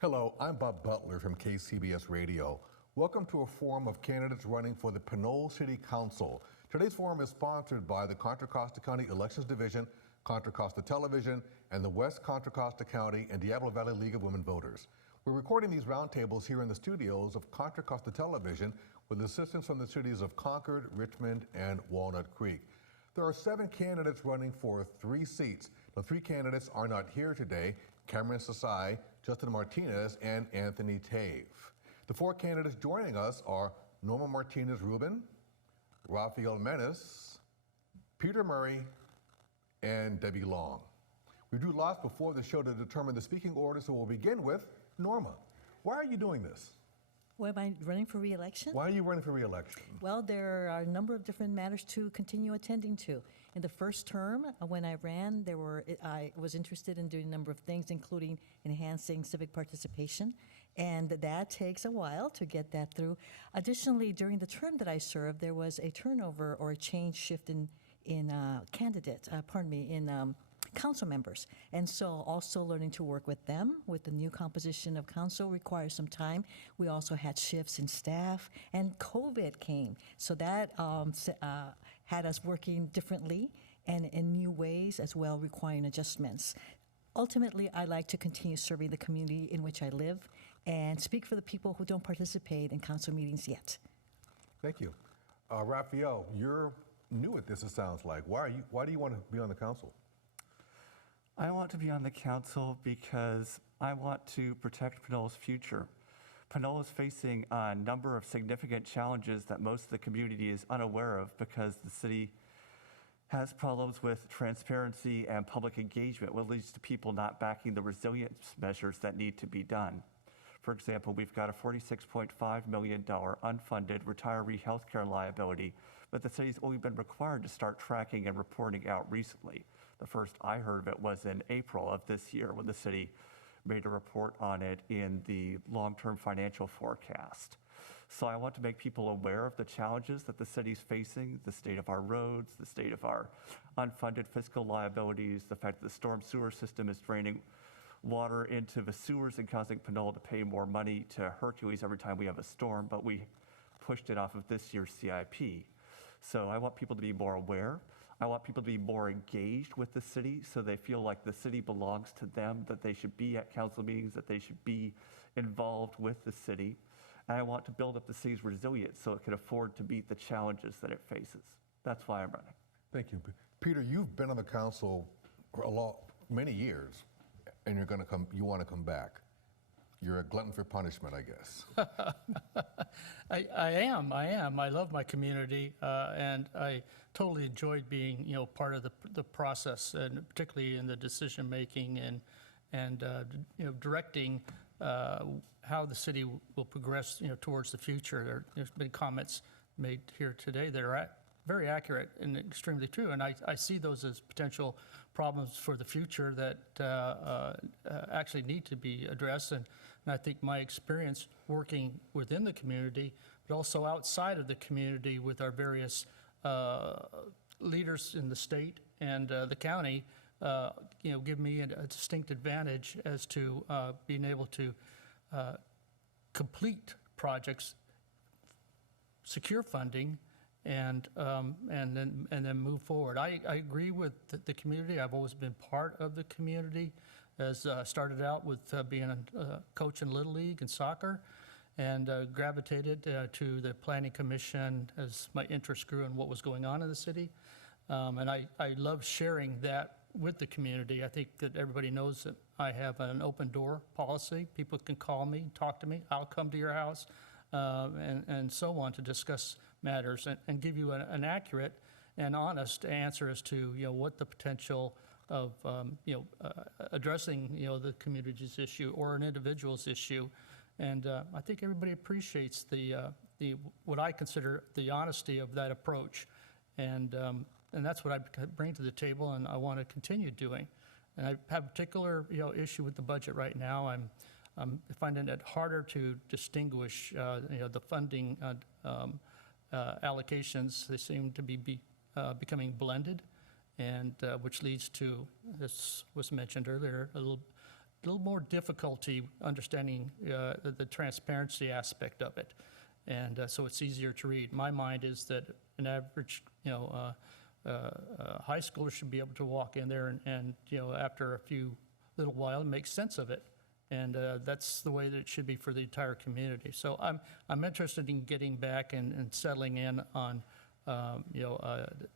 Hello, I'm Bob Butler from KCBS Radio. Welcome to a forum of candidates running for the Pinole City Council. Today's forum is sponsored by the Contra Costa County Elections Division, Contra Costa Television, and the West Contra Costa County and Diablo Valley League of Women Voters. We're recording these roundtables here in the studios of Contra Costa Television with assistance from the cities of Concord, Richmond, and Walnut Creek. There are 7 candidates running for 3 seats. The 3 candidates are not here today: Cameron Sasai, Justin Martinez, and Anthony Tave. The 4 candidates joining us are Norma Martinez-Rubin, Rafael Menace, Peter Murray, and Debbie Long. We drew lots before the show to determine the speaking order, so we'll begin with Norma. Why are you doing this? Why am I running for re-election? Why are you running for re-election? Well, there are a number of different matters to continue attending to. In the first term, when I ran, I was interested in doing a number of things, including enhancing civic participation, and that takes a while to get that through. Additionally, during the term that I served, there was a turnover or a shift in council members. And so also learning to work with them, with the new composition of council requires some time. We also had shifts in staff, and COVID came. So that had us working differently and in new ways as well, requiring adjustments. Ultimately, I like to continue serving the community in which I live and speak for the people who don't participate in council meetings yet. Thank you. Rafael, you're new at this, it sounds like. Why do you want to be on the council? I want to be on the council because I want to protect Pinole's future. Pinole is facing a number of significant challenges that most of the community is unaware of because the city has problems with transparency and public engagement, which leads to people not backing the resilience measures that need to be done. For example, we've got a $46.5 million unfunded retiree health care liability, but the city's only been required to start tracking and reporting out recently. The first I heard of it was in April of this year when the city made a report on it in the long-term financial forecast. So I want to make people aware of the challenges that the city's facing, the state of our roads, the state of our unfunded fiscal liabilities, the fact that the storm sewer system is draining water into the sewers and causing Pinole to pay more money to Hercules every time we have a storm, but we pushed it off of this year's CIP. So I want people to be more aware. I want people to be more engaged with the city so they feel like the city belongs to them, that they should be at council meetings, that they should be involved with the city. And I want to build up the city's resilience so it can afford to meet the challenges that it faces. That's why I'm running. Thank you. Peter, you've been on the council for many years, and you want to come back. You're a glutton for punishment, I guess. I am. I love my community, and I totally enjoyed being, part of the process, and particularly in the decision making and directing how the city will progress, towards the future. There's been comments made here today that are very accurate and extremely true, and I see those as potential problems for the future that actually need to be addressed. And I think my experience working within the community, but also outside of the community with our various leaders in the state and the county, give me a distinct advantage as to being able to complete projects, secure funding, and then move forward. I agree with the community. I've always been part of the community. As started out with being a coach in Little League and soccer, and gravitated to the Planning Commission as my interest grew in what was going on in the city. And I love sharing that with the community. I think that everybody knows that I have an open door policy. People can call me, talk to me. I'll come to your house, and so on, to discuss matters and give you an accurate and honest answer as to what the potential of addressing the community's issue or an individual's issue. And I think everybody appreciates the what I consider the honesty of that approach, and that's what I bring to the table, and I want to continue doing. And I have a particular issue with the budget right now. I'm finding it harder to distinguish the funding allocations. They seem to be becoming blended, and which leads to, this was mentioned earlier, a little little more difficulty understanding the transparency aspect of it. And so it's easier to read. My mind is that an average, high schooler should be able to walk in there and after a little while, make sense of it. And that's the way that it should be for the entire community. So I'm interested in getting back and settling in on,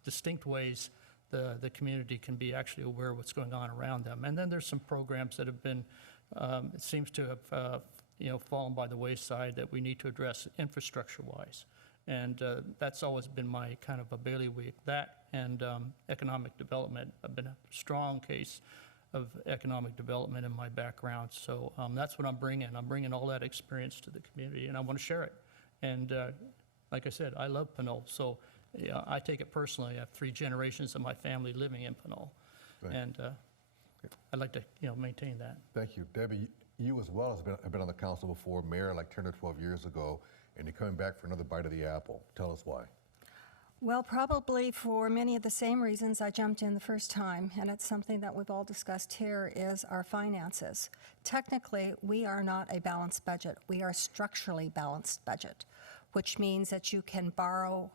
distinct ways the community can be actually aware of what's going on around them. And then there's some programs that have been, it seems to have, fallen by the wayside that we need to address infrastructure-wise. And that's always been my kind of a bailiwick. That and economic development. I've been a strong case of economic development in my background. So that's what I'm bringing. I'm bringing all that experience to the community, and I want to share it. And like I said, I love Pinole, so I take it personally. I have 3 generations of my family living in Pinole, Right. and I'd like to maintain that. Thank you. Debbie, you as well have been on the council before, mayor like 10 or 12 years ago, and you're coming back for another bite of the apple. Tell us why. Well, probably for many of the same reasons I jumped in the first time, and it's something that we've all discussed here, is our finances. Technically, we are not a balanced budget. We are a structurally balanced budget, which means that you can borrow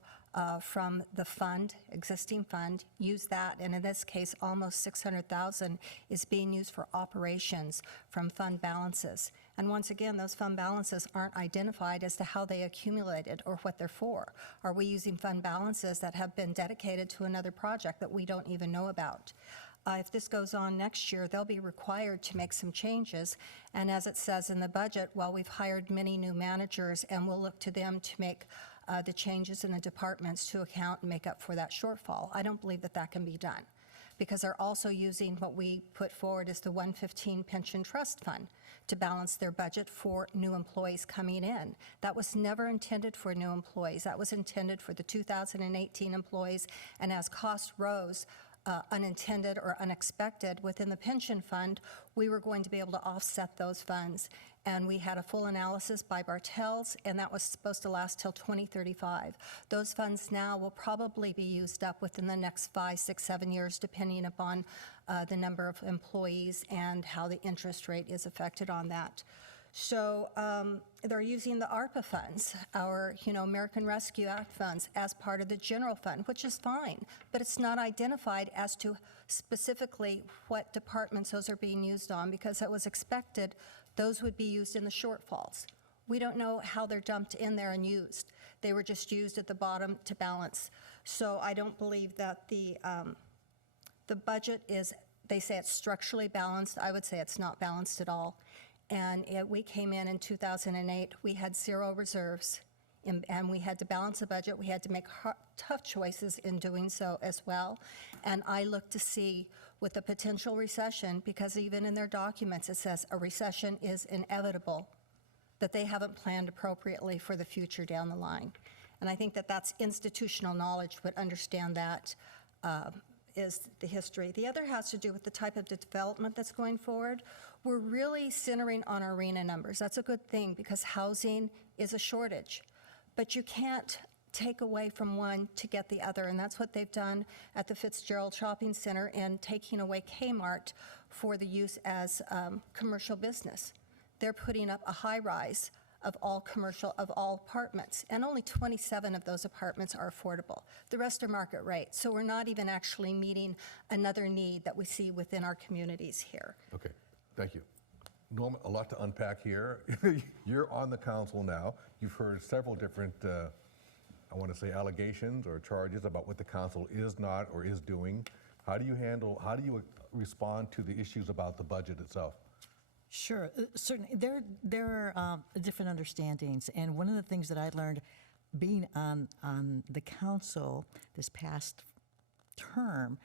from the fund, existing fund, use that, and in this case, almost $600,000 is being used for operations from fund balances. And once again, those fund balances aren't identified as to how they accumulated or what they're for. Are we using fund balances that have been dedicated to another project that we don't even know about? If this goes on next year, they'll be required to make some changes. And as it says in the budget, well, we've hired many new managers, and we'll look to them to make the changes in the departments to account and make up for that shortfall. I don't believe that that can be done, because they're also using what we put forward as the 115 Pension Trust Fund to balance their budget for new employees coming in. That was never intended for new employees. That was intended for the 2018 employees, and as costs rose, unintended or unexpected within the pension fund, we were going to be able to offset those funds. And we had a full analysis by Bartels, and that was supposed to last till 2035. Those funds now will probably be used up within the next 5, 6, 7 years, depending upon the number of employees and how the interest rate is affected on that. So they're using the ARPA funds, our American Rescue Act funds, as part of the general fund, which is fine, but it's not identified as to specifically what departments those are being used on, because it was expected those would be used in the shortfalls. We don't know how they're dumped in there and used. They were just used at the bottom to balance. So I don't believe that the budget is, they say it's structurally balanced. I would say it's not balanced at all. And we came in 2008, we had 0 reserves, and we had to balance the budget. We had to make tough choices in doing so as well. And I look to see with a potential recession, because even in their documents it says a recession is inevitable, that they haven't planned appropriately for the future down the line. And I think that that's institutional knowledge, but understand that is the history. The other has to do with the type of development that's going forward. We're really centering on our arena numbers. That's a good thing, because housing is a shortage. But you can't take away from one to get the other, and that's what they've done at the Fitzgerald Shopping Center, and taking away Kmart for the use as commercial business. They're putting up a high-rise of all commercial, of all apartments, and only 27 of those apartments are affordable. The rest are market rate, so we're not even actually meeting another need that we see within our communities here. Okay, thank you. Norma, a lot to unpack here. You're on the council now. You've heard several different, I want to say, allegations or charges about what the council is not or is doing. How do you respond to the issues about the budget itself? Sure, certainly. There are different understandings, and one of the things that I learned being on the council this past term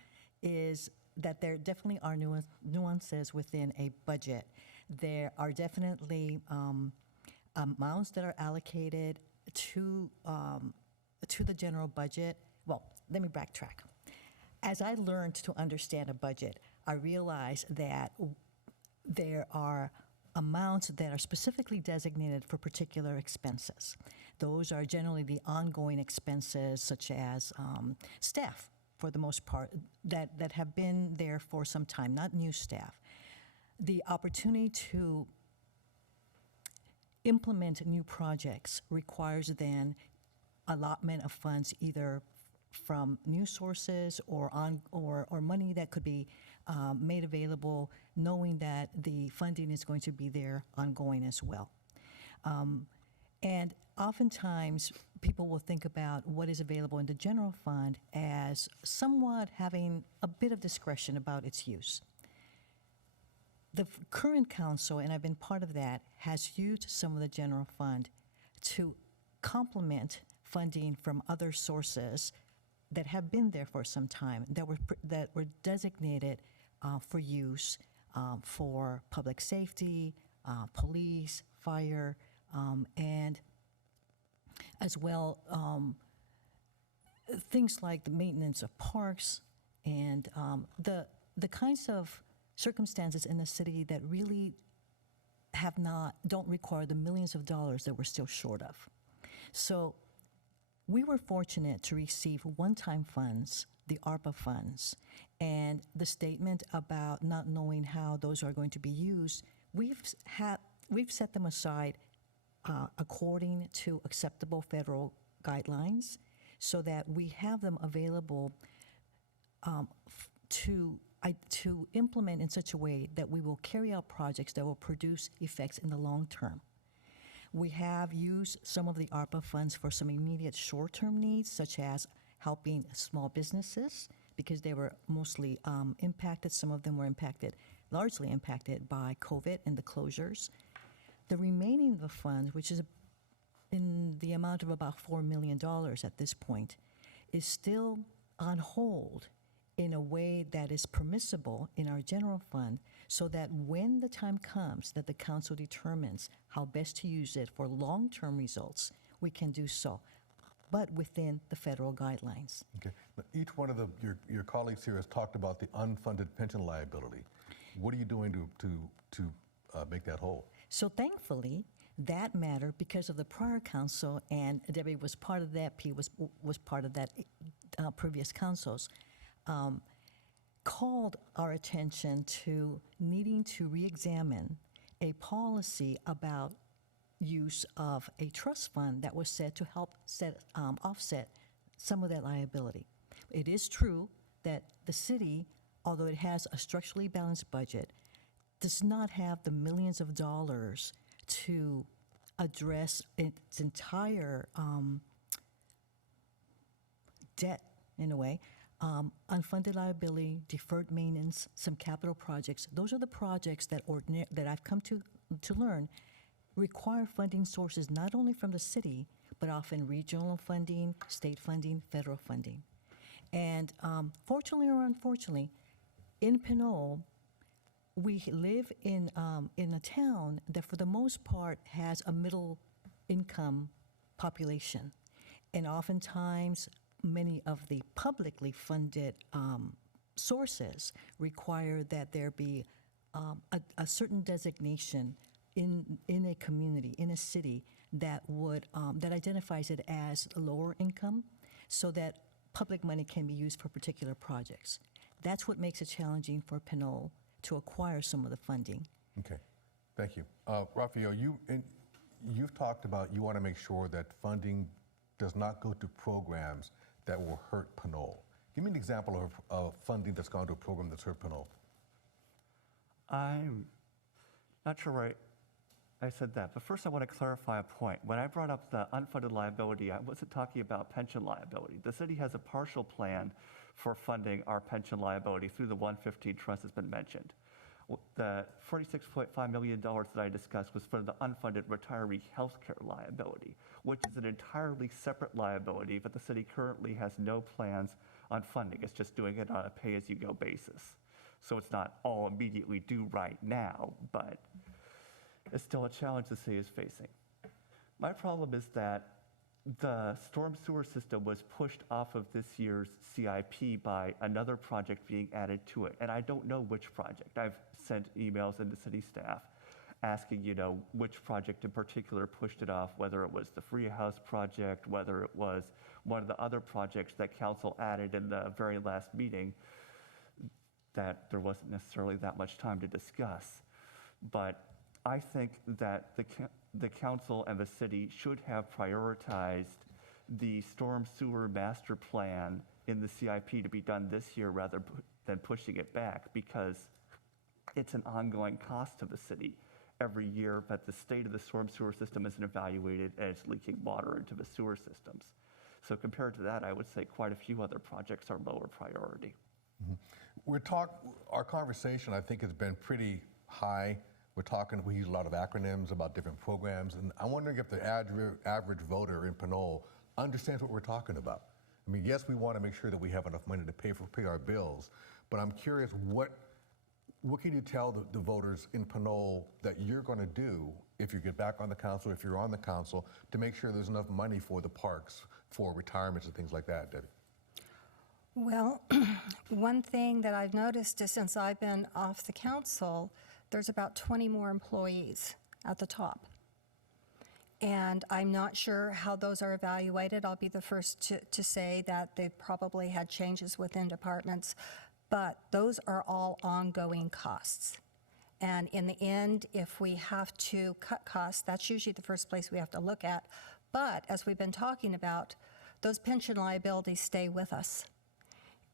is that there definitely are nuances within a budget. There are definitely amounts that are allocated to the general budget. Well, let me backtrack. As I learned to understand a budget, I realized that there are amounts that are specifically designated for particular expenses. Those are generally the ongoing expenses, such as staff, for the most part, that have been there for some time, not new staff. the opportunity to implement new projects requires then allotment of funds either from new sources or money that could be made available, knowing that the funding is going to be there ongoing as well. And oftentimes, people will think about what is available in the general fund as somewhat having a bit of discretion about its use. The current council, and I've been part of that, has used some of the general fund to complement funding from other sources that have been there for some time, that were designated for use for public safety, police, fire, and as well things like the maintenance of parks and the kinds of circumstances in the city that really don't require the millions of dollars that we're still short of. So we were fortunate to receive one-time funds, the ARPA funds, and the statement about not knowing how those are going to be used. We've set them aside according to acceptable federal guidelines, so that we have them available to implement in such a way that we will carry out projects that will produce effects in the long term. We have used some of the ARPA funds for some immediate short-term needs, such as helping small businesses, because they were mostly impacted. Some of them were largely impacted by COVID and the closures. The remaining of the funds, which is in the amount of about $4 million at this point, is still on hold in a way that is permissible in our general fund, so that when the time comes that the council determines how best to use it for long-term results, we can do so, but within the federal guidelines. Okay. Now, each one of your colleagues here has talked about the unfunded pension liability. What are you doing to make that whole? So thankfully, that matter, because of the prior council, and Debbie was part of that, P was part of that previous councils, called our attention to needing to re-examine a policy about use of a trust fund that was set to help offset some of that liability. It is true that the city, although it has a structurally balanced budget, does not have the millions of dollars to address its entire debt, in a way, unfunded liability, deferred maintenance, some capital projects. Those are the projects that I've come to learn require funding sources not only from the city, but often regional funding, state funding, federal funding. And fortunately or unfortunately, in Pinole, we live in a town that for the most part has a middle income population. And oftentimes, many of the publicly funded sources require that there be a certain designation in a community, in a city, that identifies it as lower income, so that public money can be used for particular projects. That's what makes it challenging for Pinole to acquire some of the funding. Okay, thank you. Raphael, you've talked about you want to make sure that funding does not go to programs that will hurt Pinole. Give me an example of funding that's gone to a program that's hurt Pinole. I'm not sure why I said that, but first I want to clarify a point. When I brought up the unfunded liability, I wasn't talking about pension liability. The city has a partial plan for funding our pension liability through the 115 trust that's been mentioned. The $46.5 million that I discussed was for the unfunded retiree health care liability, which is an entirely separate liability, but the city currently has no plans on funding. It's just doing it on a pay-as-you-go basis. So it's not all immediately due right now, but it's still a challenge the city is facing. My problem is that the storm sewer system was pushed off of this year's CIP by another project being added to it, and I don't know which project. I've sent emails into city staff asking, which project in particular pushed it off, whether it was the Free House project, whether it was one of the other projects that council added in the very last meeting. that there wasn't necessarily that much time to discuss. But I think that the council and the city should have prioritized the storm sewer master plan in the CIP to be done this year rather than pushing it back, because it's an ongoing cost to the city every year, but the state of the storm sewer system isn't evaluated and it's leaking water into the sewer systems. So compared to that, I would say quite a few other projects are lower priority. Our conversation, I think, has been pretty high. We use a lot of acronyms about different programs, and I'm wondering if the average voter in Pinole understands what we're talking about. I mean, yes, we want to make sure that we have enough money to pay our bills, but I'm curious, what can you tell the voters in Pinole that you're going to do if you get back on the council, if you're on the council, to make sure there's enough money for the parks, for retirements and things like that, Debbie? Well, one thing that I've noticed is since I've been off the council, there's about 20 more employees at the top. And I'm not sure how those are evaluated. I'll be the first to say that they've probably had changes within departments, but those are all ongoing costs. And in the end, if we have to cut costs, that's usually the first place we have to look at. But as we've been talking about, those pension liabilities stay with us.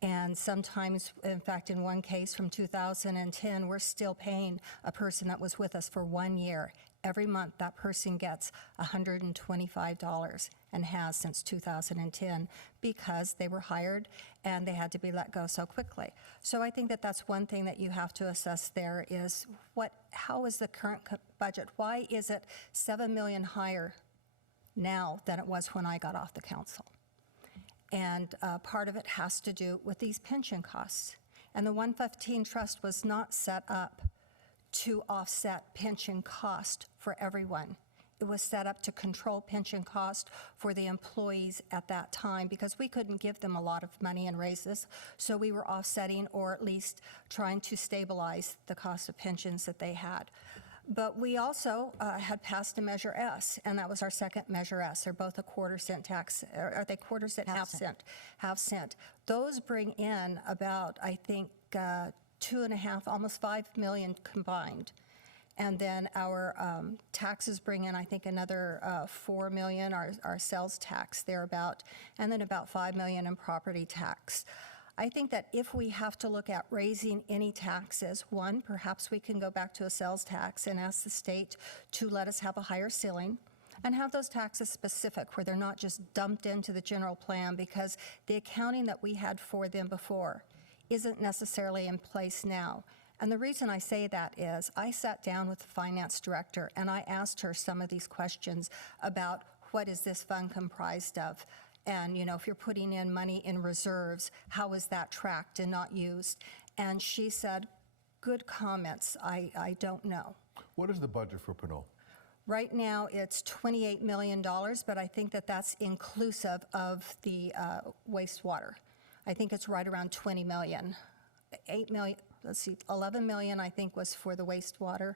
And sometimes, in fact, in one case from 2010, we're still paying a person that was with us for 1 year. Every month, that person gets $125 and has since 2010 because they were hired and they had to be let go so quickly. So I think that that's one thing that you have to assess there is how is the current budget? Why is it $7 million higher now than it was when I got off the council? And part of it has to do with these pension costs. And the 115 Trust was not set up to offset pension cost for everyone. It was set up to control pension cost for the employees at that time because we couldn't give them a lot of money in raises. So we were offsetting or at least trying to stabilize the cost of pensions that they had. But we also had passed a Measure S, and that was our second Measure S. They're both a quarter-cent tax. Are they quarter-cent? Half-cent. Those bring in about, I think, 2.5, almost 5 million combined. And then our taxes bring in, I think, another 4 million, our sales tax thereabout, and then about 5 million in property tax. I think that if we have to look at raising any taxes, one, perhaps we can go back to a sales tax and ask the state to let us have a higher ceiling and have those taxes specific where they're not just dumped into the general plan because the accounting that we had for them before isn't necessarily in place now. And the reason I say that is I sat down with the finance director and I asked her some of these questions about what is this fund comprised of? And, you know, if you're putting in money in reserves, how is that tracked and not used? And she said, good comments, I don't know. What is the budget for Pinole? Right now, it's $28 million, but I think that that's inclusive of the wastewater. I think it's right around 20 million. 8 million, let's see, 11 million I think was for the wastewater.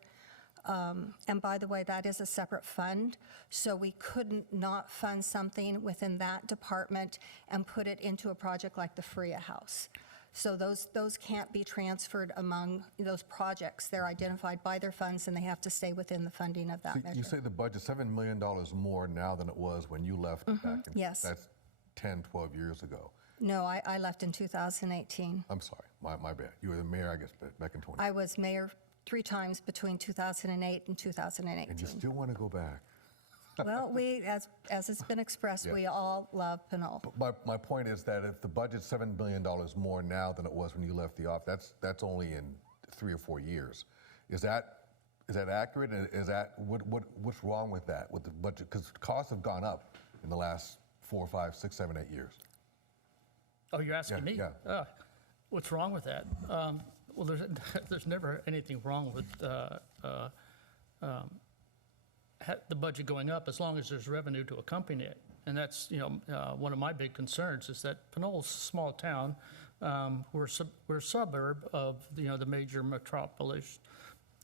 And by the way, that is a separate fund, so we couldn't not fund something within that department and put it into a project like the Freya House. So those can't be transferred among those projects. They're identified by their funds and they have to stay within the funding of that measure. You say the budget $7 million more now than it was when you left back in, Yes. That's 10, 12 years ago. No, I left in 2018. I'm sorry, my bad. You were the mayor, I guess, back in 20. I was mayor 3 times between 2008 and 2018. And you still want to go back. Well, as it's been expressed, we all love Pinole. My point is that if the budget's $7 billion more now than it was when you left the office, that's only in 3 or 4 years. Is that accurate? And is that what's wrong with that with the budget? Because costs have gone up in the last 4, 5, 6, 7, 8 years. Oh, you're asking me? Yeah. What's wrong with that? Well, there's never anything wrong with the budget going up as long as there's revenue to accompany it. And that's, one of my big concerns is that Pinole's a small town. We're a suburb of, the major metropolis,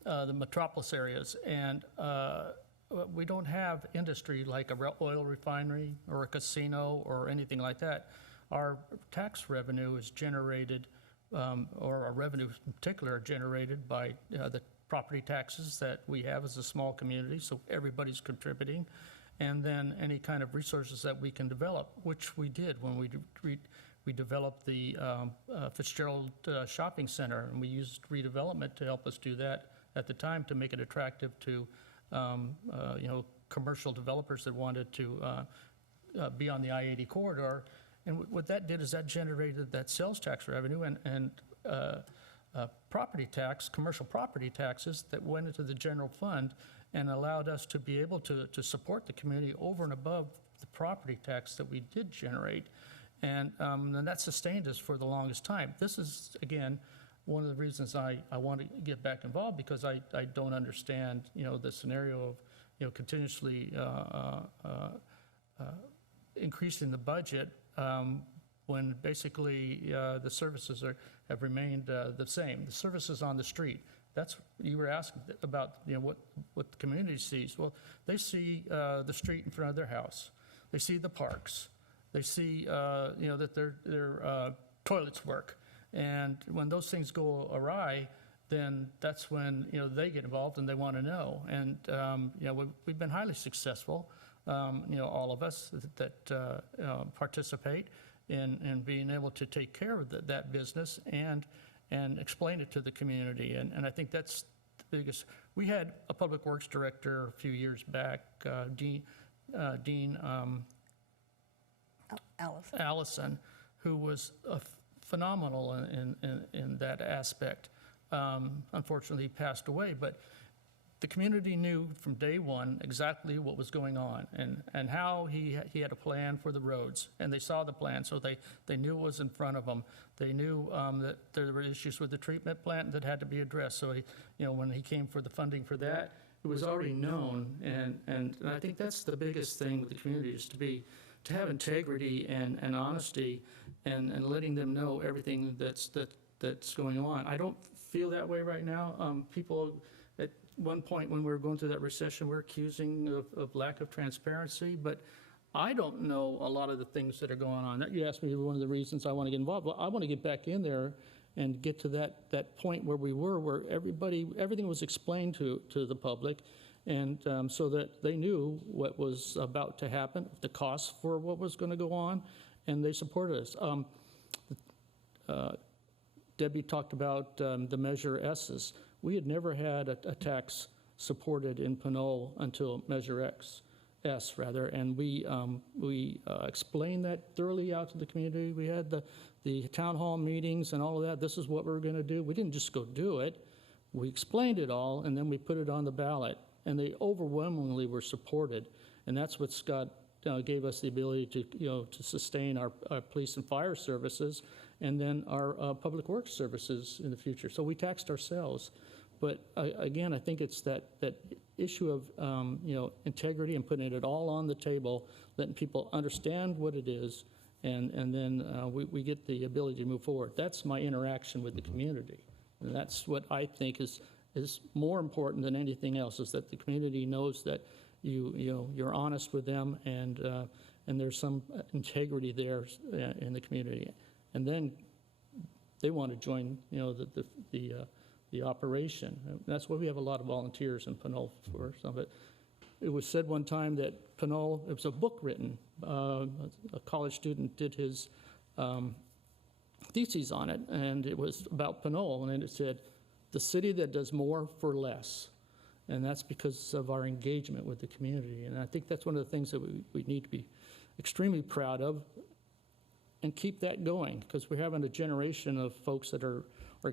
the metropolis areas. And we don't have industry like a oil refinery or a casino or anything like that. Our tax revenue is generated or our revenues in particular are generated by the property taxes that we have as a small community, so everybody's contributing, and then any kind of resources that we can develop, which we did when we developed the Fitzgerald Shopping Center, and we used redevelopment to help us do that at the time to make it attractive to commercial developers that wanted to be on the I-80 corridor. And what that did is that generated that sales tax revenue and property tax, commercial property taxes that went into the general fund and allowed us to be able to support the community over and above the property tax that we did generate. And that sustained us for the longest time. This is, again, one of the reasons I want to get back involved, because I don't understand, the scenario of, continuously increasing the budget when basically the services have remained the same. The services on the street, that's, you were asking about, what the community sees. Well, they see the street in front of their house. They see the parks. They see, that their toilets work. And when those things go awry, then that's when, they get involved and they want to know. And, we've been highly successful, all of us that participate in being able to take care of that business and explain it to the community. And I think that's the biggest. We had a public works director a few years back, Dean Allison, who was phenomenal in that aspect. Unfortunately, he passed away, but the community knew from day one exactly what was going on and how he had a plan for the roads, and they saw the plan, so they knew it was in front of them. They knew that there were issues with the treatment plant that had to be addressed. So when he came for the funding for that, it was already known, and I think that's the biggest thing with the community is to have integrity and honesty and letting them know everything that's going on. I don't feel that way right now. People at one point when we were going through that recession were accusing of lack of transparency, but I don't know a lot of the things that are going on. You asked me one of the reasons I want to get involved. Well, I want to get back in there and get to that point where we were, where everything was explained to the public, and so that they knew what was about to happen, the costs for what was going to go on, and they supported us. Debbie talked about the Measure S's. We had never had a tax supported in Pinole until Measure S, and we explained that thoroughly out to the community. We had the town hall meetings and all of that. This is what we're going to do. We didn't just go do it. We explained it all, and then we put it on the ballot, and they overwhelmingly were supported, and that's what Scott gave us the ability to sustain our police and fire services, and then our public works services in the future. So we taxed ourselves. But again, I think it's that issue of integrity and putting it all on the table, letting people understand what it is, and then we get the ability to move forward. That's my interaction with the community, and that's what I think is more important than anything else, is that the community knows that you're honest with them, and there's some integrity there in the community, and then they want to join the operation. That's why we have a lot of volunteers in Pinole for some of it. It was said one time that Pinole, it was a book written, a college student did his thesis on it, and it was about Pinole, and it said, the city that does more for less. And that's because of our engagement with the community. And I think that's one of the things that we need to be extremely proud of and keep that going, because we're having a generation of folks that are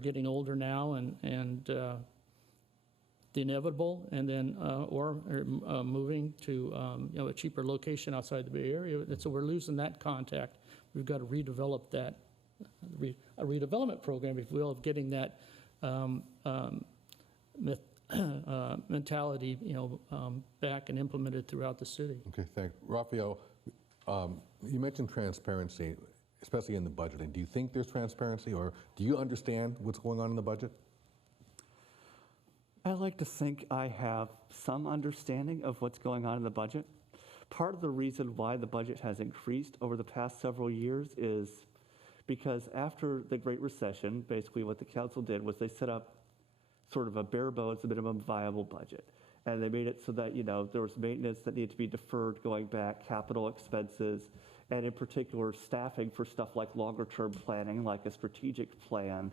getting older now, and the inevitable, and then moving to a cheaper location outside the Bay Area. And so we're losing that contact. We've got to redevelop that, a redevelopment program, if you will, of getting that mentality, back and implemented throughout the city. Okay, thanks. Raphael, you mentioned transparency, especially in the budgeting. Do you think there's transparency, or do you understand what's going on in the budget? I like to think I have some understanding of what's going on in the budget. Part of the reason why the budget has increased over the past several years is Because after the Great Recession, basically what the council did was they set up sort of a bare bones minimum viable budget. And they made it so that, there was maintenance that needed to be deferred going back, capital expenses, and in particular, staffing for stuff like longer-term planning, like a strategic plan.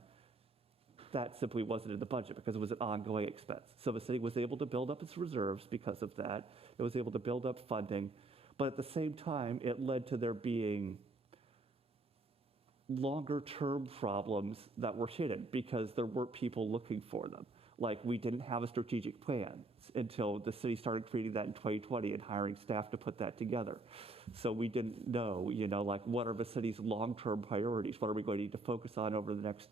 That simply wasn't in the budget because it was an ongoing expense. So the city was able to build up its reserves because of that. It was able to build up funding. But at the same time, it led to there being longer-term problems that were hidden because there weren't people looking for them. Like, we didn't have a strategic plan until the city started creating that in 2020 and hiring staff to put that together. So we didn't know, like, what are the city's long-term priorities? What are we going to need to focus on over the next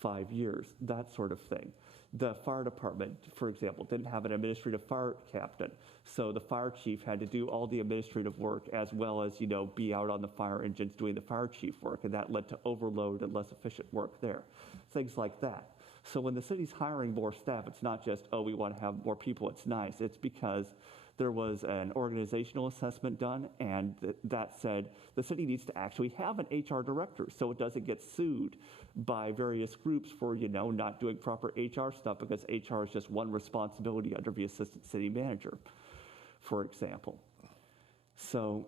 5 years? That sort of thing. The fire department, for example, didn't have an administrative fire captain. So the fire chief had to do all the administrative work as well as, be out on the fire engines doing the fire chief work. And that led to overload and less efficient work there. Things like that. So when the city's hiring more staff, it's not just, oh, we want to have more people, it's nice. It's because there was an organizational assessment done, and that said the city needs to actually have an HR director so it doesn't get sued by various groups for, not doing proper HR stuff, because HR is just one responsibility under the assistant city manager, for example. So,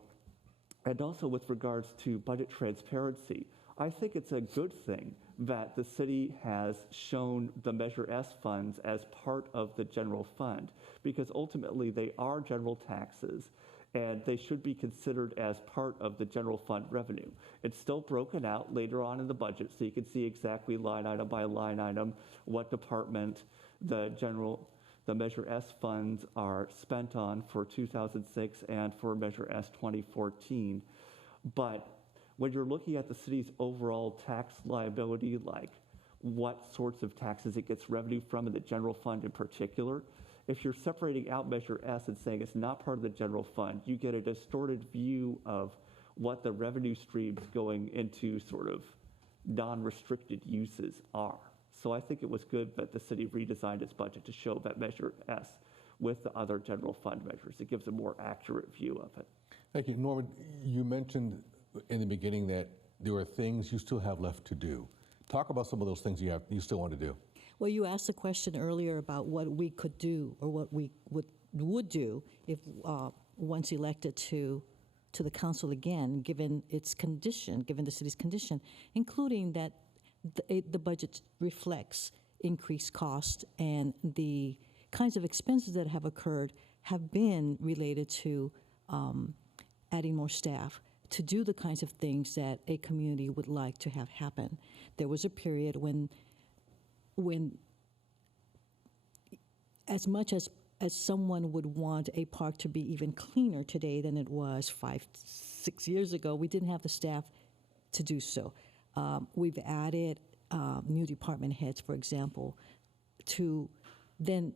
and also with regards to budget transparency, I think it's a good thing that the city has shown the Measure S funds as part of the general fund, because ultimately they are general taxes and they should be considered as part of the general fund revenue. It's still broken out later on in the budget, so you can see exactly line item by line item what department the Measure S funds are spent on for 2006 and for Measure S 2014. But when you're looking at the city's overall tax liability, like what sorts of taxes it gets revenue from in the general fund in particular, if you're separating out Measure S and saying it's not part of the general fund, you get a distorted view of what the revenue streams going into sort of non-restricted uses are. So I think it was good that the city redesigned its budget to show that Measure S with the other general fund measures. It gives a more accurate view of it. Thank you. Norman, you mentioned in the beginning that there are things you still have left to do. Talk about some of those things you still want to do. Well, you asked the question earlier about what we could do or what we would do if once elected to the council again, given its condition, given the city's condition, including that the budget reflects increased cost, and the kinds of expenses that have occurred have been related to adding more staff to do the kinds of things that a community would like to have happen. There was a period when as much as someone would want a park to be even cleaner today than it was 5-6 years ago, we didn't have the staff to do so. We've added new department heads, for example, to then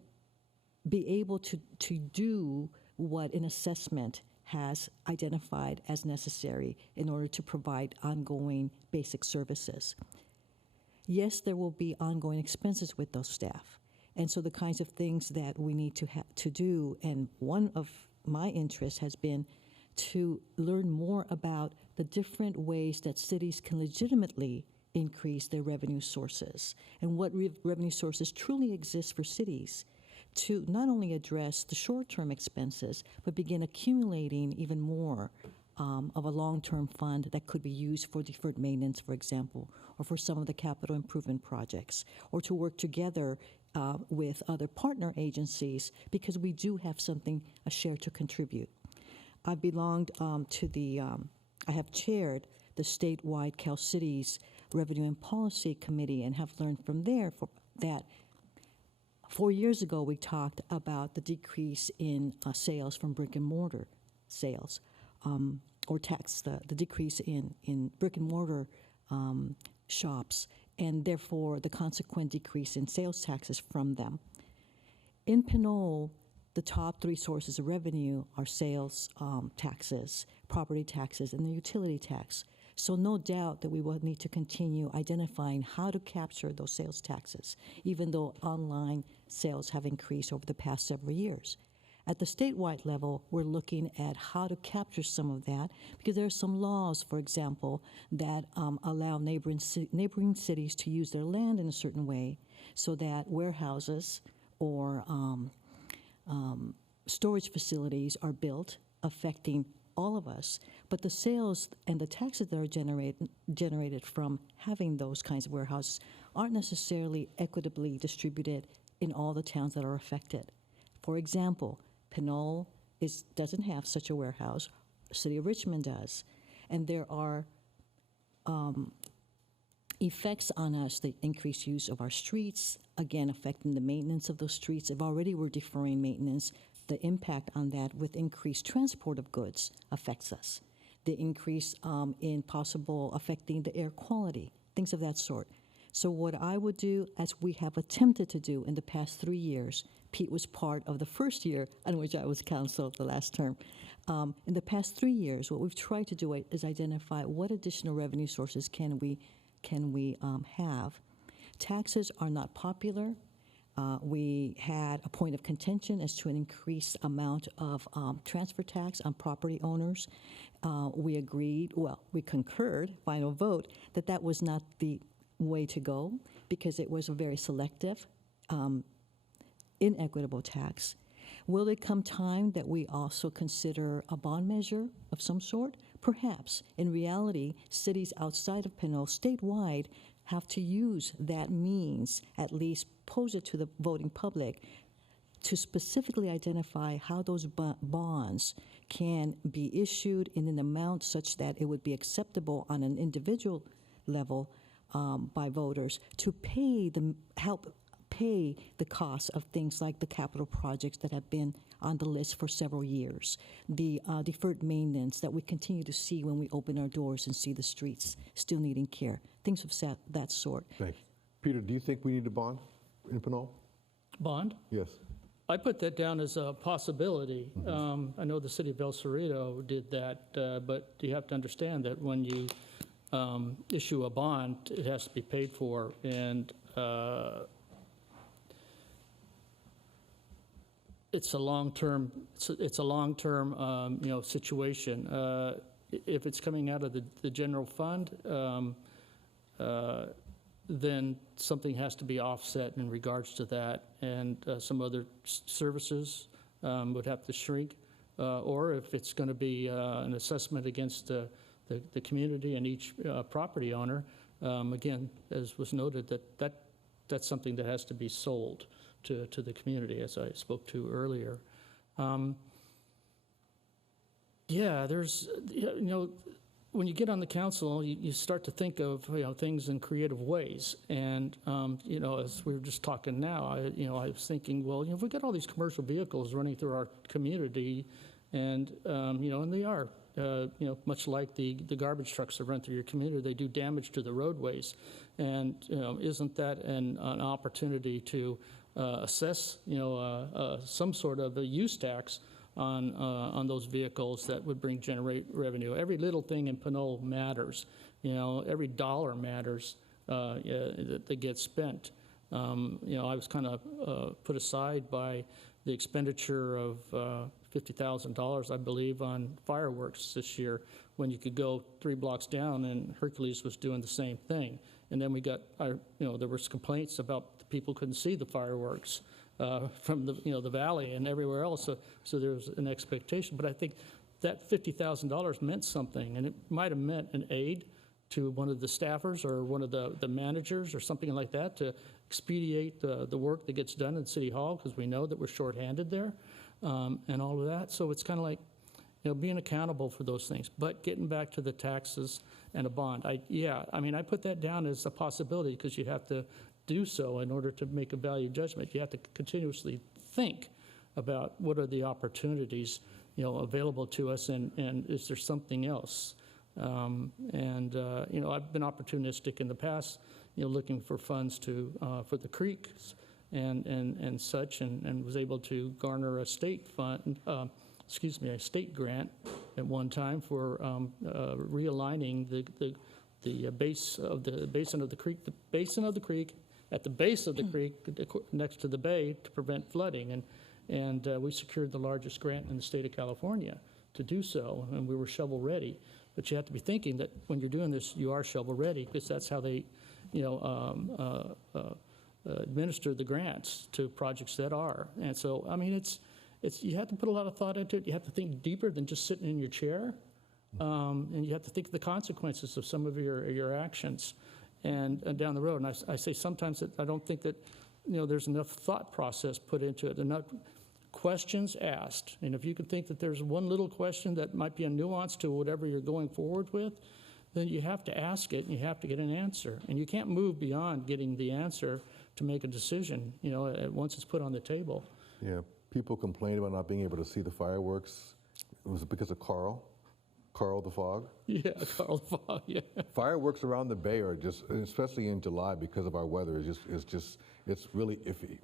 be able to do what an assessment has identified as necessary in order to provide ongoing basic services. Yes, there will be ongoing expenses with those staff. And so the kinds of things that we need to do, and one of my interests has been to learn more about the different ways that cities can legitimately increase their revenue sources and what revenue sources truly exist for cities to not only address the short-term expenses, but begin accumulating even more of a long-term fund that could be used for deferred maintenance, for example, or for some of the capital improvement projects, or to work together with other partner agencies, because we do have something, a share to contribute. I belonged I have chaired the statewide Cal Cities Revenue and Policy Committee and have learned from there that 4 years ago, we talked about the decrease in sales from brick and mortar sales, or tax, the decrease in brick and mortar shops, and therefore the consequent decrease in sales taxes from them. In Pinole, the top 3 sources of revenue are sales taxes, property taxes, and the utility tax. So no doubt that we will need to continue identifying how to capture those sales taxes, even though online sales have increased over the past several years. At the statewide level, we're looking at how to capture some of that because there are some laws, for example, that allow neighboring cities to use their land in a certain way so that warehouses or storage facilities are built, affecting all of us. But the sales and the taxes that are generated from having those kinds of warehouses aren't necessarily equitably distributed in all the towns that are affected. For example, Pinole doesn't have such a warehouse. The city of Richmond does. And there are effects on us, the increased use of our streets, again, affecting the maintenance of those streets. If already we're deferring maintenance, the impact on that with increased transport of goods affects us. The increase in possible affecting the air quality, things of that sort. So what I would do, as we have attempted to do in the past 3 years, Pete was part of the first year on which I was council the last term. In the past 3 years, what we've tried to do is identify what additional revenue sources can we have. Taxes are not popular. We had a point of contention as to an increased amount of transfer tax on property owners. We concurred, final vote, that was not the way to go because it was a very selective, inequitable tax. Will it come time that we also consider a bond measure of some sort? Perhaps. In reality, cities outside of Pinole, statewide, have to use that means, at least pose it to the voting public, to specifically identify how those bonds can be issued in an amount such that it would be acceptable on an individual level by voters to help pay the cost of things like the capital projects that have been on the list for several years, the deferred maintenance that we continue to see when we open our doors and see the streets still needing care, things of that sort. Thanks. Peter, do you think we need a bond in Pinole? Bond? Yes. I put that down as a possibility. I know the city of El Cerrito did that, but you have to understand that when you issue a bond, it has to be paid for, and it's a long-term situation. If it's coming out of the general fund, then something has to be offset in regards to that, and some other services would have to shrink. Or if it's going to be an assessment against the community and each property owner, again, as was noted, that's something that has to be sold to the community, as I spoke to earlier. There's, when you get on the council, you start to think of things in creative ways. And as we were just talking now, I was thinking, well, if we got all these commercial vehicles running through our community, and and they are, much like the garbage trucks that run through your community, they do damage to the roadways. And isn't that an opportunity to assess some sort of a use tax on those vehicles that would generate revenue? Every little thing in Pinole matters. Every dollar matters that gets spent. I was kind of put aside by the expenditure of $50,000, I believe, on fireworks this year, when you could go 3 blocks down and Hercules was doing the same thing. And then we got, there was complaints about the people couldn't see the fireworks from the valley and everywhere else. So there was an expectation. But I think that $50,000 meant something, and it might have meant an aid to one of the staffers or one of the managers or something like that to expedite the work that gets done in City Hall, because we know that we're shorthanded there and all of that. So it's kind of like being accountable for those things. But getting back to the taxes and a bond, I put that down as a possibility, because you have to do so in order to make a value judgment. You have to continuously think about what are the opportunities available to us, and is there something else? I've been opportunistic in the past, looking for funds for the creeks and such, and was able to garner a state fund, a state grant at one time for realigning the base of the basin of the creek, at the base of the creek next to the bay, to prevent flooding. And we secured the largest grant in the state of California to do so, and we were shovel-ready. But you have to be thinking that when you're doing this, you are shovel-ready, because that's how they, administer the grants to projects that are. And so, I mean, it's you have to put a lot of thought into it. You have to think deeper than just sitting in your chair, and you have to think of the consequences of some of your actions and down the road. And I say sometimes that I don't think that there's enough thought process put into it. There are not questions asked. And if you could think that there's one little question that might be a nuance to whatever you're going forward with, then you have to ask it and you have to get an answer. And you can't move beyond getting the answer to make a decision, once it's put on the table. Yeah, people complained about not being able to see the fireworks. Was it because of Carl the Fog? Yeah, Carl the Fog, yeah. Fireworks around the Bay are just, especially in July because of our weather, it's really iffy.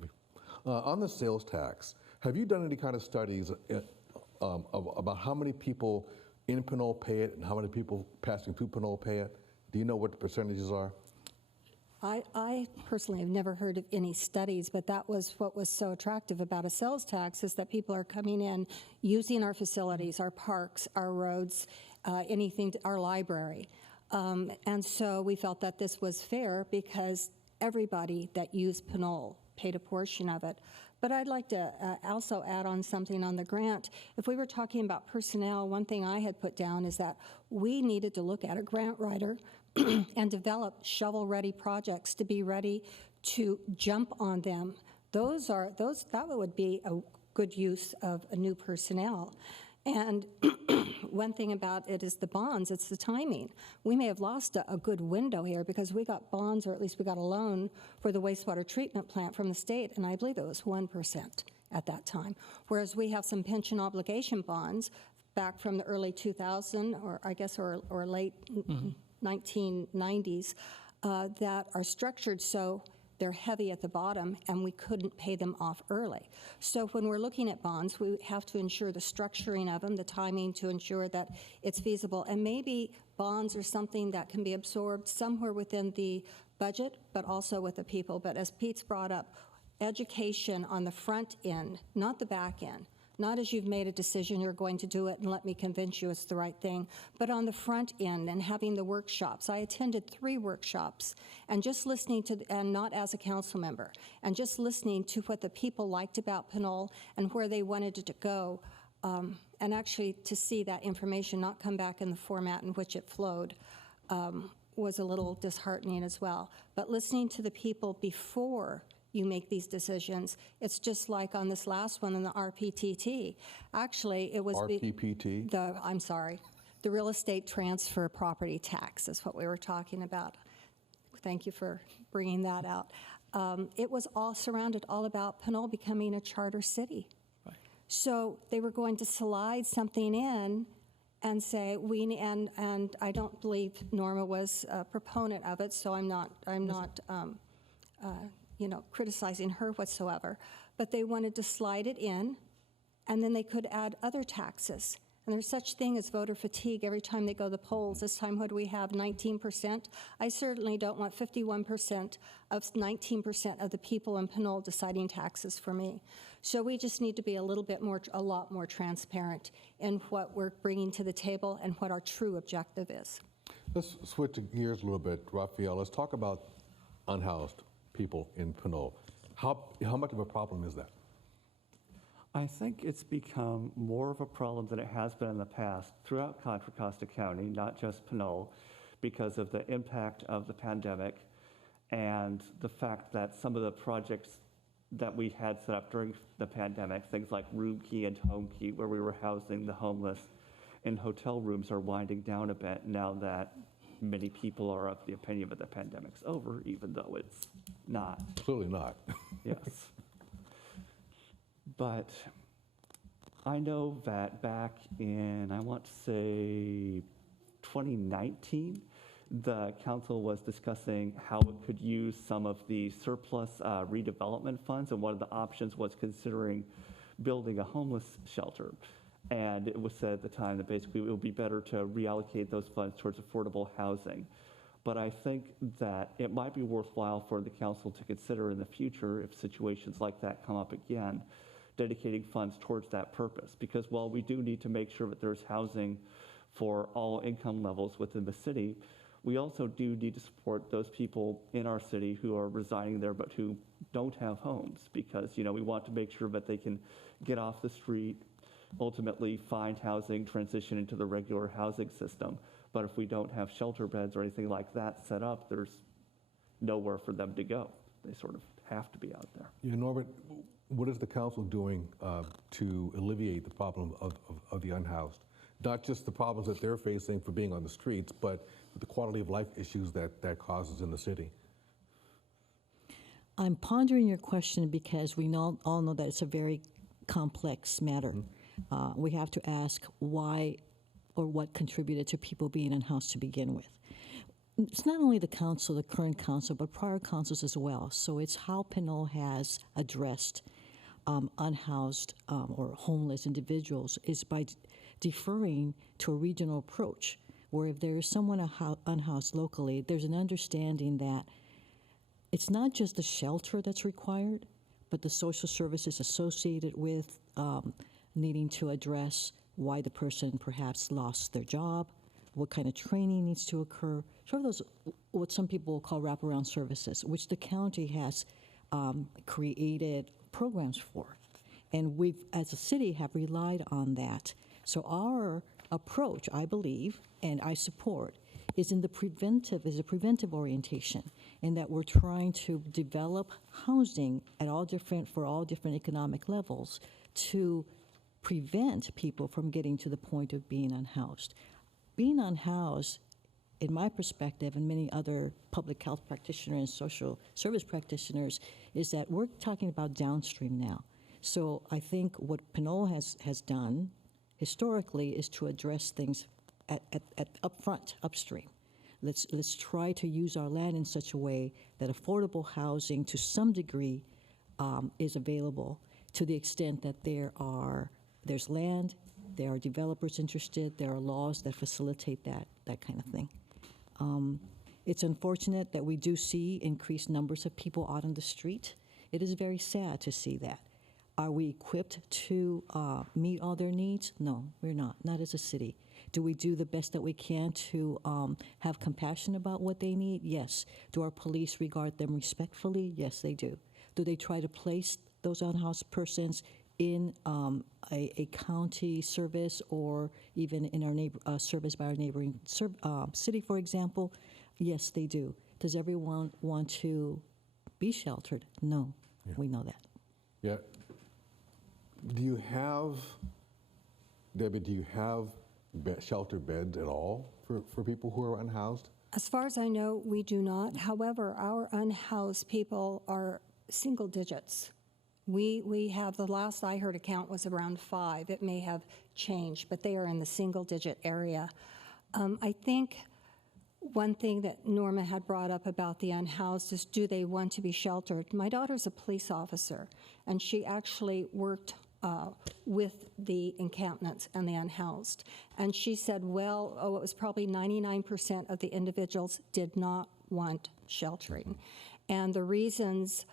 On the sales tax, have you done any kind of studies about how many people in Pinole pay it and how many people passing through Pinole pay it? Do you know what the percentages are? I personally have never heard of any studies, but that was what was so attractive about a sales tax, is that people are coming in, using our facilities, our parks, our roads, our library. And so we felt that this was fair because everybody that used Pinole paid a portion of it. But I'd like to also add on something on the grant. If we were talking about personnel, one thing I had put down is that we needed to look at a grant writer and develop shovel-ready projects to be ready to jump on them. That would be a good use of a new personnel. And one thing about it is the bonds, it's the timing. We may have lost a good window here because we got bonds, or at least we got a loan for the wastewater treatment plant from the state, and I believe it was 1% at that time. Whereas we have some pension obligation bonds back from the early 2000s, or late 1990s, that are structured so they're heavy at the bottom, and we couldn't pay them off early. So when we're looking at bonds, we have to ensure the structuring of them, the timing to ensure that it's feasible. And maybe bonds are something that can be absorbed somewhere within the budget, but also with the people. But as Pete's brought up, education on the front end, not the back end. Not as you've made a decision, you're going to do it and let me convince you it's the right thing, but on the front end and having the workshops. I attended 3 workshops, and just listening to, and not as a council member, and just listening to what the people liked about Pinole and where they wanted it to go, and actually to see that information not come back in the format in which it flowed was a little disheartening as well. But listening to the people before you make these decisions. It's just like on this last one in the RPTT. Actually, it was RPPT? I'm sorry. The real estate transfer property tax is what we were talking about. Thank you for bringing that out. It was all surrounded all about Pinole becoming a charter city. Right. So they were going to slide something in and say and I don't believe Norma was a proponent of it, so I'm not criticizing her whatsoever, but they wanted to slide it in, and then they could add other taxes. And there's such thing as voter fatigue every time they go to the polls. This time, what do we have, 19%? I certainly don't want 51% of 19% of the people in Pinole deciding taxes for me. So we just need to be a lot more transparent in what we're bringing to the table and what our true objective is. Let's switch gears a little bit, Raphael. Let's talk about unhoused people in Pinole. How much of a problem is that? I think it's become more of a problem than it has been in the past throughout Contra Costa County, not just Pinole, because of the impact of the pandemic and the fact that some of the projects that we had set up during the pandemic, things like Room Key and Home Key, where we were housing the homeless in hotel rooms, are winding down a bit now that many people are of the opinion that the pandemic's over, even though it's not. Clearly not. Yes. But I know that back in, I want to say 2019, the council was discussing how it could use some of the surplus redevelopment funds, and one of the options was considering building a homeless shelter. And it was said at the time that basically it would be better to reallocate those funds towards affordable housing. But I think that it might be worthwhile for the council to consider in the future, if situations like that come up again, dedicating funds towards that purpose. Because while we do need to make sure that there's housing for all income levels within the city, we also do need to support those people in our city who are residing there but who don't have homes, because we want to make sure that they can get off the street, ultimately find housing, transition into the regular housing system. But if we don't have shelter beds or anything like that set up, there's nowhere for them to go. They sort of have to be out there. Yeah, Norbert, what is the council doing to alleviate the problem of the unhoused? Not just the problems that they're facing for being on the streets, but the quality of life issues that causes in the city. I'm pondering your question because we all know that it's a very complex matter. We have to ask why or what contributed to people being unhoused to begin with. It's not only the council, the current council, but prior councils as well. So it's how Pinole has addressed unhoused or homeless individuals is by deferring to a regional approach, where if there is someone unhoused locally, there's an understanding that it's not just the shelter that's required, but the social services associated with needing to address why the person perhaps lost their job, what kind of training needs to occur, sort of those, what some people will call wraparound services, which the county has created programs for. And we've, as a city, have relied on that. So our approach, I believe, and I support, is a preventive orientation, in that we're trying to develop housing for all different economic levels to prevent people from getting to the point of being unhoused. Being unhoused, in my perspective, and many other public health practitioners and social service practitioners, is that we're talking about downstream now. So I think what Pinole has done historically is to address things at upfront, upstream. Let's try to use our land in such a way that affordable housing to some degree is available, to the extent that there's land, there are developers interested, there are laws that facilitate that kind of thing. It's unfortunate that we do see increased numbers of people out on the street. It is very sad to see that. Are we equipped to meet all their needs? No, we're not as a city. Do we do the best that we can to have compassion about what they need? Yes. Do our police regard them respectfully? Yes, they do. Do they try to place those unhoused persons in a county service, or even in our service by our neighboring city, for example? Yes, they do. Does everyone want to be sheltered? No, we know that. Yeah. Debbie, do you have shelter beds at all for people who are unhoused? As far as I know, we do not. However, our unhoused people are single digits. We have, the last I heard a count was around 5. It may have changed, but they are in the single digit area. I think one thing that Norma had brought up about the unhoused is, do they want to be sheltered? My daughter's a police officer, and she actually worked with the encampments and the unhoused. And she said, it was probably 99% of the individuals did not want sheltering. And the reasons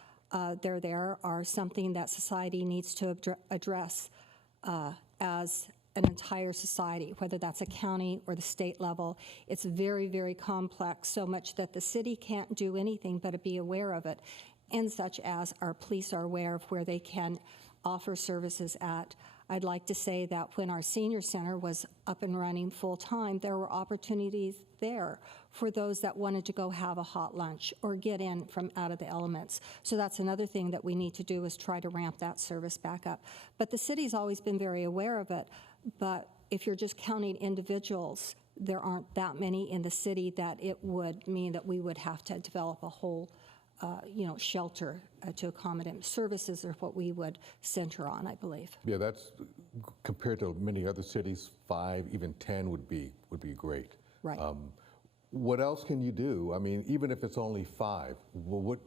they're there are something that society needs to address as an entire society, whether that's a county or the state level. It's very, very complex, so much that the city can't do anything but to be aware of it, and such as our police are aware of where they can offer services at. I'd like to say that when our senior center was up and running full-time, there were opportunities there for those that wanted to go have a hot lunch or get in from out of the elements. So that's another thing that we need to do, is try to ramp that service back up. But the city's always been very aware of it. But if you're just counting individuals, there aren't that many in the city that it would mean that we would have to develop a whole shelter to accommodate. Services are what we would center on, I believe. Yeah, that's, compared to many other cities, 5, even 10 would be great. Right. What else can you do? I mean, even if it's only 5, what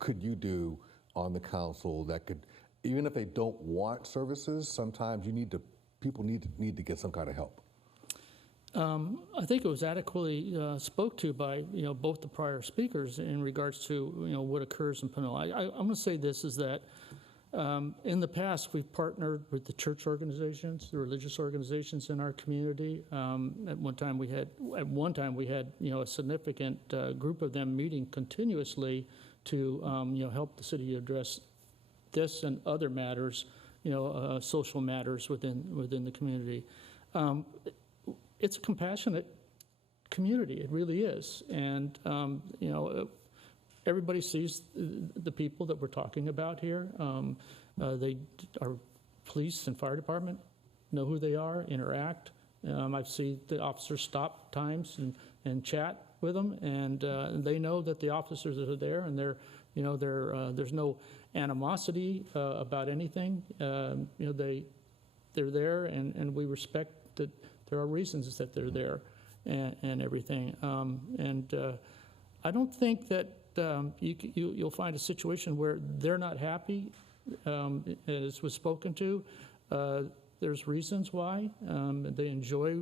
could you do on the council that could, even if they don't want services, sometimes people need to get some kind of help? I think it was adequately spoke to by both the prior speakers in regards to what occurs in Pinole. I'm going to say this, is that In the past, we've partnered with the church organizations, the religious organizations in our community. At one time, we had a significant group of them meeting continuously to help the city address this and other matters, social matters within the community. It's a compassionate community. It really is, and everybody sees the people that we're talking about here. Our police and fire department know who they are, interact. I've seen the officers stop times and chat with them, and they know that the officers are there, and there's no animosity about anything. They're there, and we respect that there are reasons that they're there, and everything. I don't think that you'll find a situation where they're not happy, as was spoken to. There's reasons why. They enjoy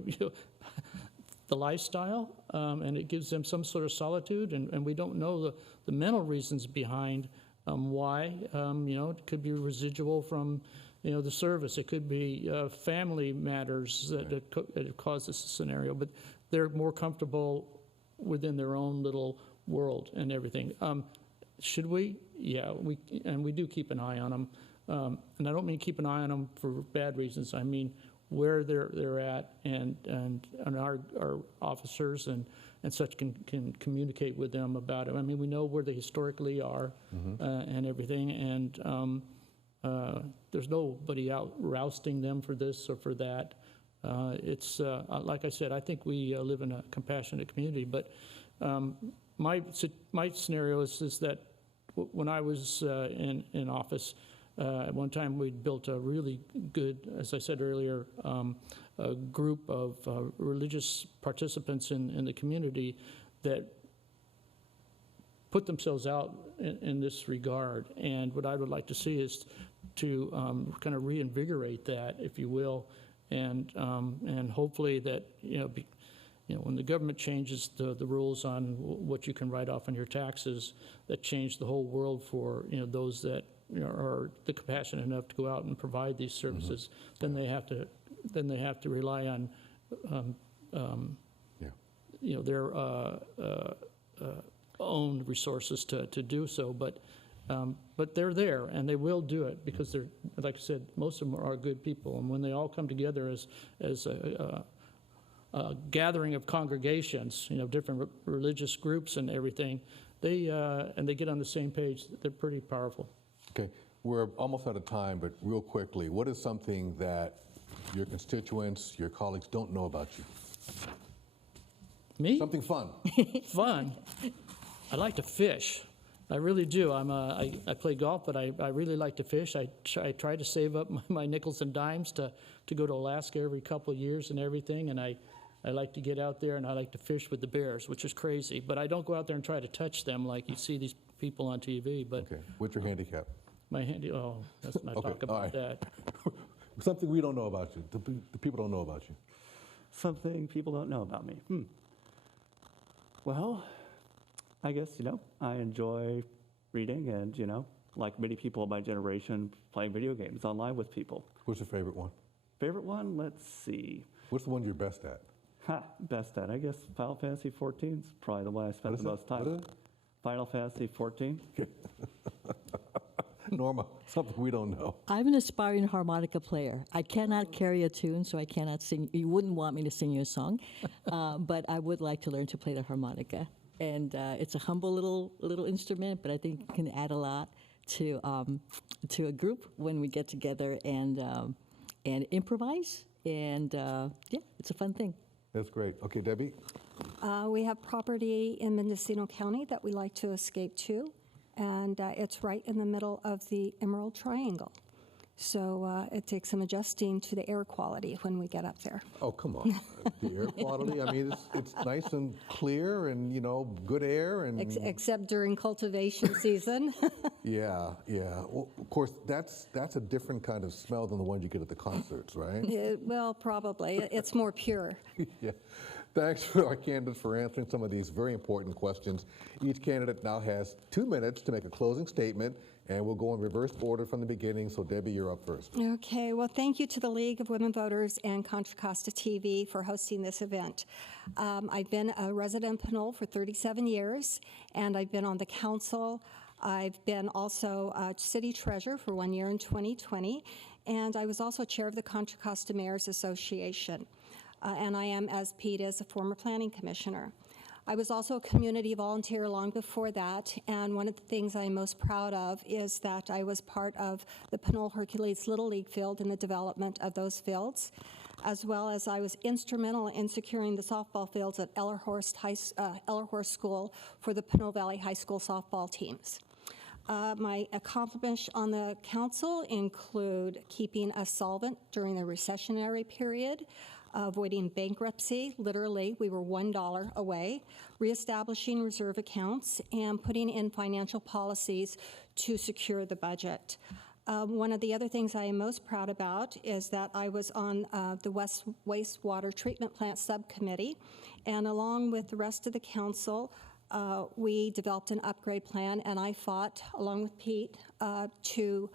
the lifestyle, and it gives them some sort of solitude, and we don't know the mental reasons behind why. It could be residual from the service. It could be family matters that have caused this scenario, but they're more comfortable within their own little world and everything. Should we? Yeah, we do keep an eye on them. And I don't mean keep an eye on them for bad reasons. I mean where they're at, and our officers and such can communicate with them about it. I mean, we know where they historically are, and everything, and there's nobody out rousting them for this or for that. It's like I said, I think we live in a compassionate community, but my scenario is that when I was in office, at one time we'd built a really good, as I said earlier, a group of religious participants in the community that put themselves out in this regard. And what I would like to see is to kind of reinvigorate that, if you will, and hopefully that when the government changes the rules on what you can write off on your taxes, that change the whole world for those that are the compassionate enough to go out and provide these services. Then they have to rely on their own resources to do so. But they're there, and they will do it because they're, like I said, most of them are good people, and when they all come together as a gathering of congregations, different religious groups and everything, they get on the same page. They're pretty powerful. Okay, we're almost out of time, but real quickly, what is something that your constituents, your colleagues don't know about you? Me? Something fun. Fun. I like to fish. I really do. I play golf, but I really like to fish. I try to save up my nickels and dimes to go to Alaska every couple of years and everything, and I like to get out there and I like to fish with the bears, which is crazy. But I don't go out there and try to touch them like you see these people on TV. But Okay, what's your handicap? Let's not talk about right. that. Something we don't know about you, the people don't know about you. Something people don't know about me. Well, I guess, I enjoy reading and, like many people of my generation, playing video games online with people. What's your favorite one? Favorite one? Let's see. What's the one you're best at? Best at, I guess, Final Fantasy 14 is probably the one I spent the most time. What is it? Final Fantasy 14. Norma, something we don't know. I'm an aspiring harmonica player. I cannot carry a tune, so I cannot sing. You wouldn't want me to sing you a song, but I would like to learn to play the harmonica. And it's a humble little instrument, but I think it can add a lot to a group when we get together and improvise. And it's a fun thing. That's great. Okay, Debbie? We have property in Mendocino County that we like to escape to, and it's right in the middle of the Emerald Triangle. So it takes some adjusting to the air quality when we get up there. Oh, come on. The air quality, I mean, it's nice and clear and, good air. And Except during cultivation season. Yeah. Well, of course, that's a different kind of smell than the one you get at the concerts, right? Well, probably. It's more pure. Yeah. Thanks for our candidates for answering some of these very important questions. Each candidate now has 2 minutes to make a closing statement And we'll go in reverse order from the beginning. So Debbie, you're up first. Okay, well, thank you to the League of Women Voters and Contra Costa TV for hosting this event. I've been a resident in Pinole for 37 years, and I've been on the council. I've been also city treasurer for 1 year in 2020, and I was also chair of the Contra Costa Mayors Association. And I am, as Pete is, a former planning commissioner. I was also a community volunteer long before that, and one of the things I'm most proud of is that I was part of the Pinole Hercules Little League field and the development of those fields, as well as I was instrumental in securing the softball fields at Ellerhorst School for the Pinole Valley High School softball teams. My accomplishments on the council include keeping us solvent during the recessionary period, avoiding bankruptcy, literally, we were $1 away, reestablishing reserve accounts, and putting in financial policies to secure the budget. One of the other things I am most proud about is that I was on the Wastewater Treatment Plant Subcommittee, and along with the rest of the council, we developed an upgrade plan, and I fought, along with Pete, to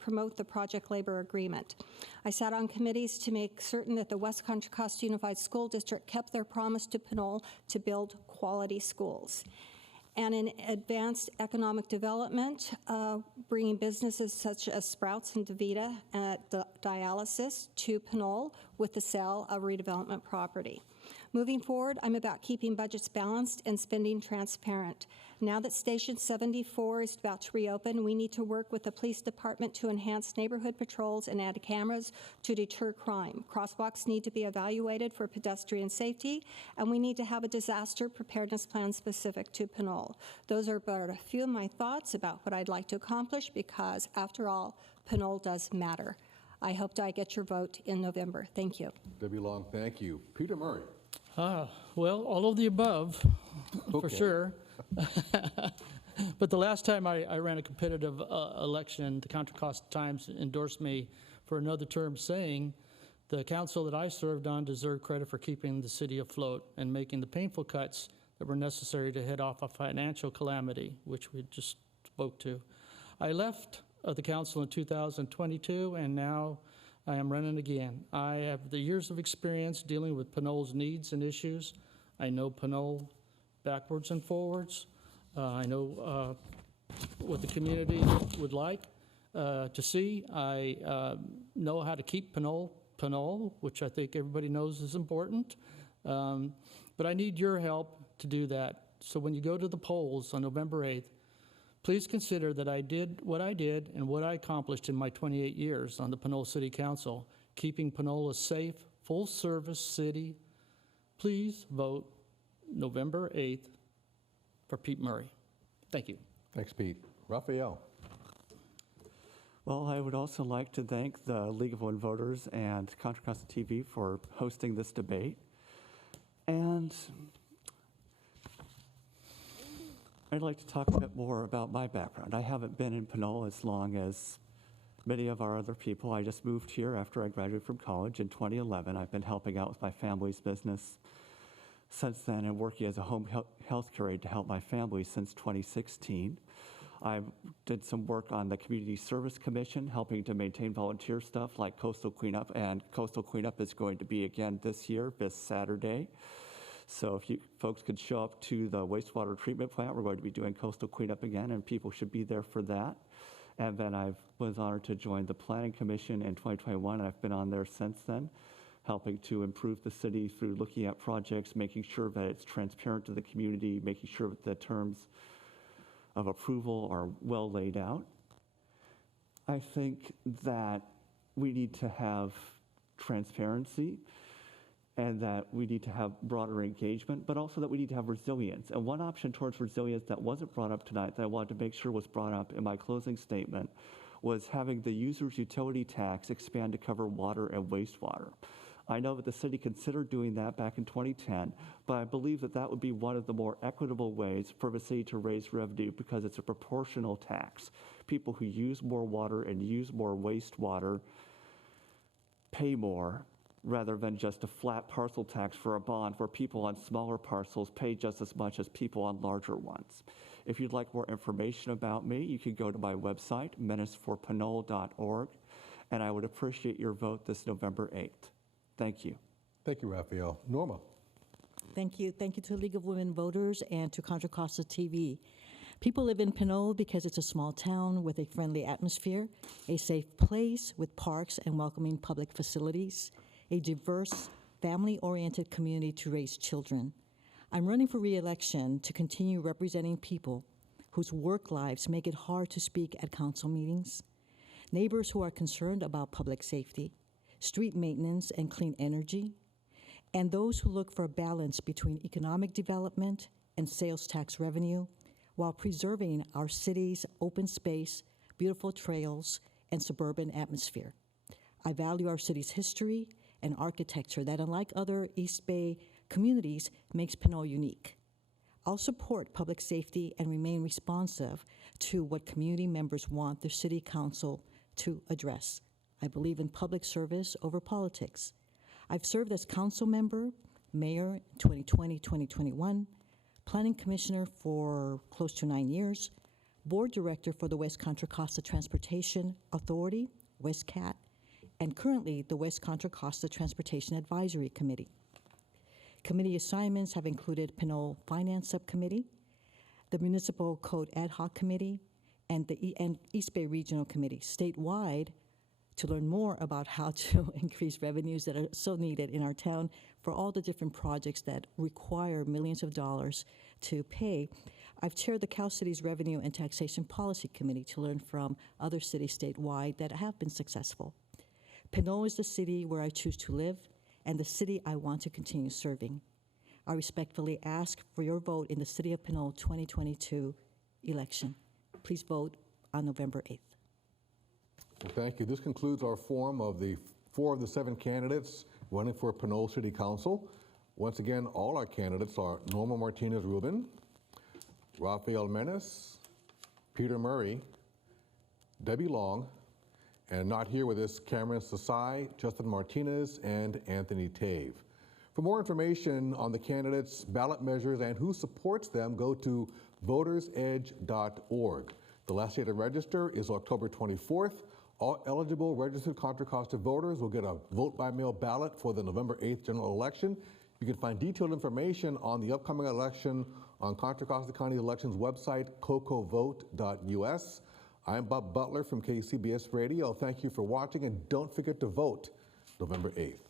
promote the project labor agreement. I sat on committees to make certain that the West Contra Costa Unified School District kept their promise to Pinole to build quality schools. And in advanced economic development, bringing businesses such as Sprouts and DeVita Dialysis to Pinole with the sale of redevelopment property. Moving forward, I'm about keeping budgets balanced and spending transparent. Now that Station 74 is about to reopen, we need to work with the police department to enhance neighborhood patrols and add cameras to deter crime. Crosswalks need to be evaluated for pedestrian safety, and we need to have a disaster preparedness plan specific to Pinole. Those are but a few of my thoughts about what I'd like to accomplish because, after all, Pinole does matter. I hope I get your vote in November. Thank you. Debbie Long, thank you. Peter Murray. Well, all of the above, for sure. But the last time I ran a competitive election, the Contra Costa Times endorsed me for another term, saying the council that I served on deserved credit for keeping the city afloat and making the painful cuts that were necessary to head off a financial calamity, which we just spoke to. I left the council in 2022, and now I am running again. I have the years of experience dealing with Pinole's needs and issues. I know Pinole backwards and forwards. I know what the community would like to see. I know how to keep Pinole, which I think everybody knows is important. But I need your help to do that. So when you go to the polls on November 8th, please consider that I did what I did and what I accomplished in my 28 years on the Pinole City Council, keeping Pinole a safe, full-service city. Please vote November 8th for Pete Murray. Thank you. Thanks, Pete. Raphael. Well, I would also like to thank the League of Women Voters and Contra Costa TV for hosting this debate. And I'd like to talk a bit more about my background. I haven't been in Pinole as long as many of our other people. I just moved here after I graduated from college in 2011. I've been helping out with my family's business since then and working as a home health care aide to help my family since 2016. I did some work on the Community Service Commission, helping to maintain volunteer stuff like Coastal Cleanup, and Coastal Cleanup is going to be again this year, this Saturday. So if you folks could show up to the wastewater treatment plant, we're going to be doing coastal cleanup again, and people should be there for that. And then I was honored to join the Planning Commission in 2021, and I've been on there since then, helping to improve the city through looking at projects, making sure that it's transparent to the community, making sure that the terms of approval are well laid out. I think that we need to have transparency and that we need to have broader engagement, but also that we need to have resilience. And one option towards resilience that wasn't brought up tonight that I wanted to make sure was brought up in my closing statement was having the user's utility tax expand to cover water and wastewater. I know that the city considered doing that back in 2010, but I believe that that would be one of the more equitable ways for the city to raise revenue because it's a proportional tax. People who use more water and use more wastewater pay more, rather than just a flat parcel tax for a bond where people on smaller parcels pay just as much as people on larger ones. If you'd like more information about me, you can go to my website, menaceforpinole.org, and I would appreciate your vote this November 8th. Thank you. Thank you, Raphael. Norma. Thank you. Thank you to the League of Women Voters and to Contra Costa TV. People live in Pinole because it's a small town with a friendly atmosphere, a safe place with parks and welcoming public facilities, a diverse, family-oriented community to raise children. I'm running for re-election to continue representing people whose work lives make it hard to speak at council meetings, neighbors who are concerned about public safety, street maintenance and clean energy, and those who look for a balance between economic development and sales tax revenue while preserving our city's open space, beautiful trails, and suburban atmosphere. I value our city's history and architecture that, unlike other East Bay communities, makes Pinole unique. I'll support public safety and remain responsive to what community members want their city council to address. I believe in public service over politics. I've served as council member, mayor in 2020, 2021, planning commissioner for close to 9 years, board director for the West Contra Costa Transportation Authority, WestCat, and currently the West Contra Costa Transportation Advisory Committee. Committee assignments have included Pinole Finance Subcommittee, the Municipal Code Ad Hoc Committee, and the East Bay Regional Committee. Statewide, to learn more about how to increase revenues that are so needed in our town for all the different projects that require millions of dollars to pay, I've chaired the Cal City's Revenue and Taxation Policy Committee to learn from other cities statewide that have been successful. Pinole is the city where I choose to live and the city I want to continue serving. I respectfully ask for your vote in the City of Pinole 2022 election. Please vote on November 8th. Well, thank you. This concludes our forum of the 4 of the 7 candidates running for Pinole City Council. Once again, all our candidates are Norma Martinez-Rubin, Raphael Menace, Peter Murray, Debbie Long, and not here with us, Cameron Sasai, Justin Martinez, and Anthony Tave. For more information on the candidates, ballot measures, and who supports them, go to votersedge.org. The last day to register is October 24th. All eligible registered Contra Costa voters will get a vote-by-mail ballot for the November 8th general election. You can find detailed information on the upcoming election on Contra Costa County Elections website, cocovote.us. I'm Bob Butler from KCBS Radio. Thank you for watching, and don't forget to vote November 8th.